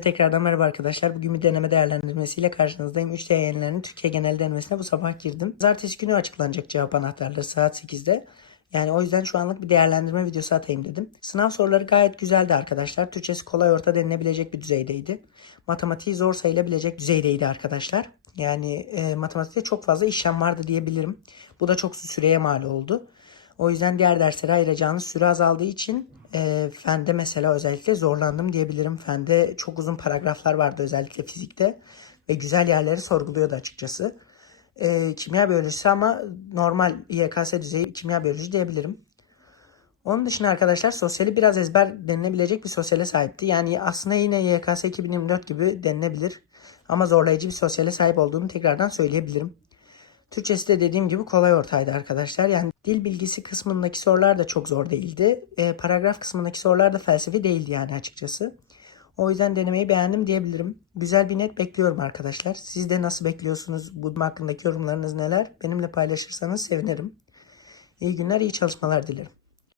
Tekrardan merhaba arkadaşlar. Bugün bir deneme değerlendirmesiyle karşınızdayım. 3D yayınlarının Türkiye genel denemesine bu sabah girdim. Pazartesi günü açıklanacak cevap anahtarları saat 8'de. Yani o yüzden şu anlık bir değerlendirme videosu atayım dedim. Sınav soruları gayet güzeldi arkadaşlar. Türkçesi kolay orta denilebilecek bir düzeydeydi. Matematiği zor sayılabilecek düzeydeydi arkadaşlar. Yani e, matematikte çok fazla işlem vardı diyebilirim. Bu da çok süreye mal oldu. O yüzden diğer derslere ayıracağınız süre azaldığı için e, fende mesela özellikle zorlandım diyebilirim. Fende çok uzun paragraflar vardı özellikle fizikte ve güzel yerleri sorguluyordu açıkçası. E, kimya biyolojisi ama normal YKS düzeyi kimya biyoloji diyebilirim. Onun dışında arkadaşlar sosyali biraz ezber denilebilecek bir sosyale sahipti. Yani aslında yine YKS 2024 gibi denilebilir. Ama zorlayıcı bir sosyale sahip olduğunu tekrardan söyleyebilirim. Türkçesi de dediğim gibi kolay ortaydı arkadaşlar. Yani dil bilgisi kısmındaki sorular da çok zor değildi. E, paragraf kısmındaki sorular da felsefi değildi yani açıkçası. O yüzden denemeyi beğendim diyebilirim. Güzel bir net bekliyorum arkadaşlar. Siz de nasıl bekliyorsunuz? Bu hakkındaki yorumlarınız neler? Benimle paylaşırsanız sevinirim. İyi günler, iyi çalışmalar dilerim.